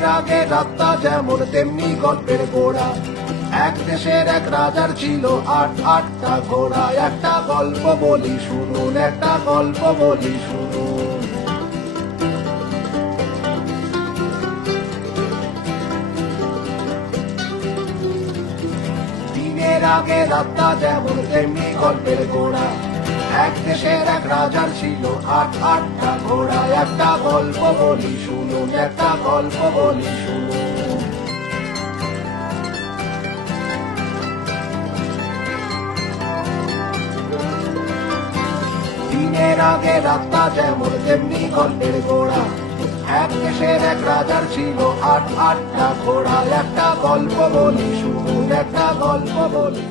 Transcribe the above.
দিনের আগে রাতটা যেমন তেমনি গল্পের গোড়া। এক দেশের এক রাজার ছিল আটটা ঘোড়া। একটা গল্প বলি শুনুন, একটা গল্প বলি শুনুন। দিনের আগে রাতটা যেমন তেমনি গল্পের গোড়া। এক দেশের এক রাজার ছিল আটটা ঘোড়া। একটা গল্প বলি শুনুন, একটা গল্প বলি শুনুন। দিনের আগে রাতটা যেমন তেমনি গল্পের গোড়া। এক দেশের এক রাজার ছিল আটটা ঘোড়া। একটা গল্প বলি শুনুন, একটা গল্প বলি।